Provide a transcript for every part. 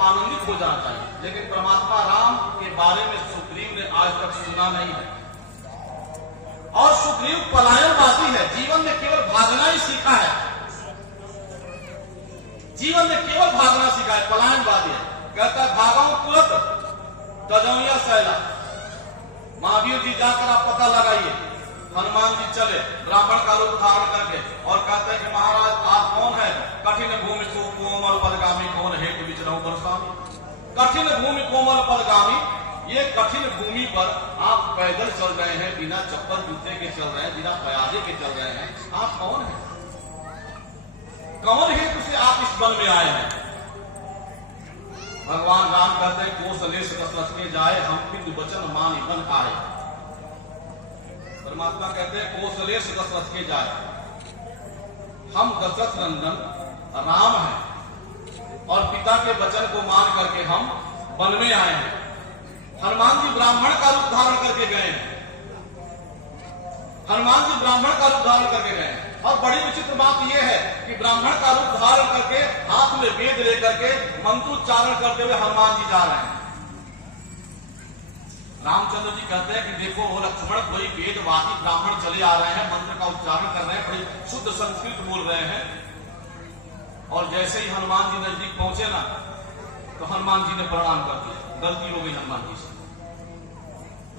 आनंदित हो जाना चाहिए, लेकिन परमात्मा राम के बारे में सुग्रीव ने आज तक सुना नहीं है। और सुग्रीव पलायनवादी है, जीवन में केवल भागना ही सीखा है, जीवन में केवल भागना सीखा है, पलायनवादी है। कहता है भागा हूं तुरंत तजौया सैला। महावीर जी जाकर आप पता लगाइए, हनुमान जी चले ब्राह्मण का रूप धारण करके और कहते हैं कि महाराज आप कौन है? कठिन भूमि को कोमल पदगामी कौन है कि विचरऊ बरसामी। कठिन भूमि कोमल पदगामी, ये कठिन भूमि पर आप पैदल चल रहे हैं, बिना चप्पल जूते के चल रहे हैं, बिना प्याजे के चल रहे हैं, आप कौन है? कौन है तुझे आप इस वन में आए हैं? भगवान राम कहते हैं कोसलेश दशरथ के जाए, हम बिंदु वचन मान बन आए। परमात्मा कहते हैं कोसलेश दशरथ के जाए, हम दशरथ नंदन राम हैं और पिता के वचन को मान करके हम वन में आए हैं। हनुमान जी ब्राह्मण का रूप धारण करके गए हैं, हनुमान जी ब्राह्मण का रूप धारण करके गए हैं। और बड़ी विचित्र बात यह है कि ब्राह्मण का रूप धारण करके हाथ में वेद लेकर के मंत्रोच्चारण करते हुए हनुमान जी जा रहे हैं। रामचंद्र जी कहते हैं कि देखो वो लक्ष्मण कोई वेदवादी ब्राह्मण चले आ रहे हैं, मंत्र का उच्चारण कर रहे हैं, बड़ी शुद्ध संस्कृत बोल रहे हैं। और जैसे ही हनुमान जी नजदीक पहुंचे ना, तो हनुमान जी ने प्रणाम कर दिया। गलती हो गई हनुमान जी से,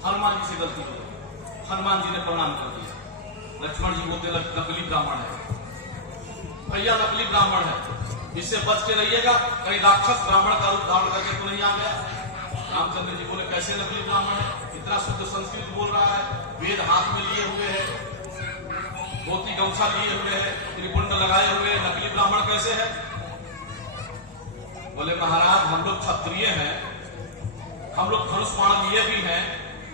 हनुमान जी से गलती हो गई, हनुमान जी ने प्रणाम कर दिया। लक्ष्मण जी बोलते नकली ब्राह्मण है भैया, नकली ब्राह्मण है, इससे बच के रहिएगा, कहीं राक्षस ब्राह्मण का रूप धारण करके तो नहीं आ गया। रामचंद्र जी बोले कैसे नकली ब्राह्मण है, इतना शुद्ध संस्कृत बोल रहा है, वेद हाथ में लिए हुए है, धोती गमछा लिए हुए है, त्रिपुंड लगाए हुए, नकली ब्राह्मण कैसे है? बोले महाराज हम लोग क्षत्रिय हैं, हम लोग धनुष बाण लिए भी हैं,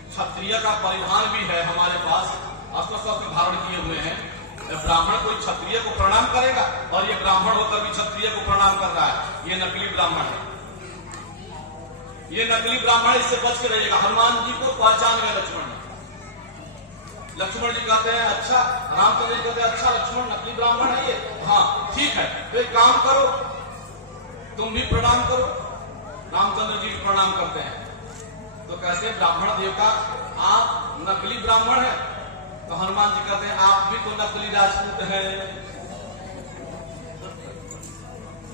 क्षत्रिय का परिधान भी है हमारे पास, अस्त्र शस्त्र धारण किए हुए हैं। ब्राह्मण कोई क्षत्रिय को प्रणाम करेगा? और ये ब्राह्मण होकर भी क्षत्रिय को प्रणाम कर रहा है, ये नकली ब्राह्मण है, ये नकली ब्राह्मण, इससे बच के रहिएगा। हनुमान जी को पहचान गए लक्ष्मण जी। लक्ष्मण जी कहते हैं अच्छा, रामचंद्र जी कहते हैं अच्छा लक्ष्मण नकली ब्राह्मण है ये, हाँ ठीक है, तो एक काम करो तुम भी प्रणाम करो। रामचंद्र जी प्रणाम करते हैं तो कहते हैं ब्राह्मण देवता आप नकली ब्राह्मण है? तो हनुमान जी कहते हैं आप भी तो नकली राजपूत हैं।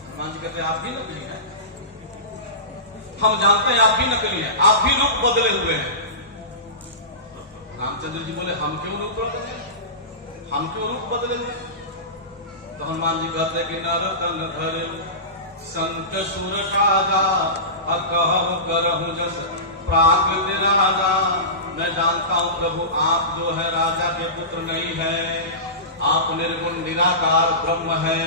हनुमान जी कहते हैं आप भी नकली हैं, हम जानते हैं आप भी नकली हैं, आप भी रूप बदले हुए हैं। रामचंद्र जी बोले हम क्यों रूप बदले, हम क्यों रूप बदले हुए? तो हनुमान जी कहते हैं कि नर तन धर संत सुर राजा अकहु करहु जस प्राकृत राजा। मैं जानता हूं प्रभु आप जो है राजा के पुत्र नहीं है, आप निर्गुण निराकार ब्रह्म है,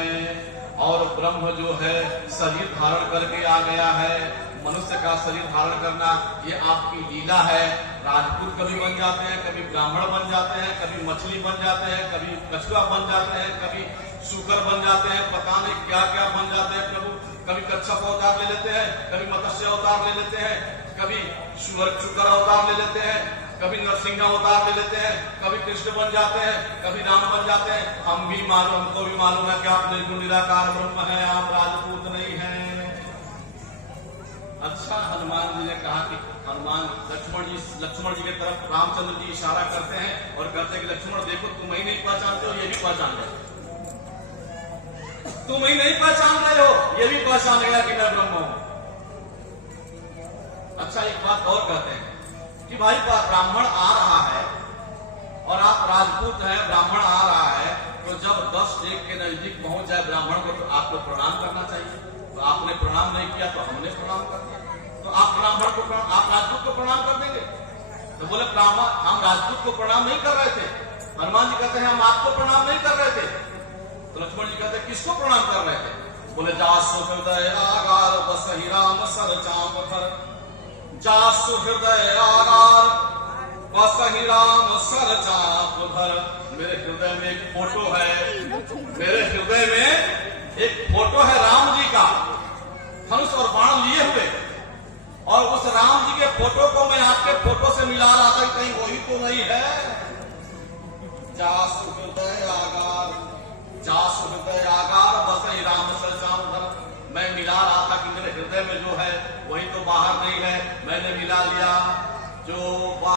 और ब्रह्म जो है शरीर धारण करके आ गया है। मनुष्य का शरीर धारण करना ये आपकी लीला है। राजपूत कभी बन जाते हैं, कभी ब्राह्मण बन जाते हैं, कभी मछली बन जाते हैं, कभी कछुआ बन जाते हैं, कभी शुकर बन जाते हैं, पता नहीं क्या क्या बन जाते हैं प्रभु। कभी कच्छप अवतार ले लेते हैं, कभी मत्स्य अवतार ले लेते हैं, कभी शुकर अवतार ले लेते हैं, कभी नरसिंह अवतार ले लेते हैं, कभी कृष्ण बन जाते हैं, कभी राम बन जाते हैं। हम भी मालूम, हमको भी मालूम है कि आप निर्गुण निराकार ब्रह्म है, आप राजपूत नहीं है। अच्छा हनुमान जी ने कहा कि हनुमान लक्ष्मण जी की तरफ रामचंद्र जी इशारा करते हैं और कहते हैं कि लक्ष्मण देखो तुम ही नहीं पहचानते हो, ये भी पहचान गए, तुम ही नहीं पहचान रहे हो, ये भी पहचान गया कि मैं ब्रह्म हूं। अच्छा एक बात और कहते हैं कि भाई ब्राह्मण आ रहा है और आप राजपूत हैं, ब्राह्मण आ रहा है, तो जब 10 एक के नजदीक पहुंच जाए ब्राह्मण को तो आपको प्रणाम करना चाहिए। तो आपने प्रणाम नहीं किया तो हमने प्रणाम कर दिया, तो आप ब्राह्मण को आप राजपूत को प्रणाम कर देंगे? तो बोले ब्राह्मण हम राजपूत को प्रणाम नहीं कर रहे थे। हनुमान जी कहते हैं हम आपको प्रणाम नहीं कर रहे थे। तो लक्ष्मण जी कहते हैं किसको प्रणाम कर रहे थे? बोले जासु हृदय आगार बसहि राम सर चाप धर। जासु हृदय आगार बसहि राम सर चाप धर। मेरे हृदय में एक फोटो है, मेरे हृदय में एक फोटो है राम जी का, धनुष और बाण लिए हुए, और उस राम जी के फोटो को मैं आपके फोटो से मिला रहा था, कहीं वही तो नहीं है। जासु हृदय आगार, जासु हृदय आगार बसहि राम सर चाप धर। मैं मिला रहा था कि मेरे हृदय हृदय में जो है वही तो बाहर नहीं है, मैंने मिला लिया जो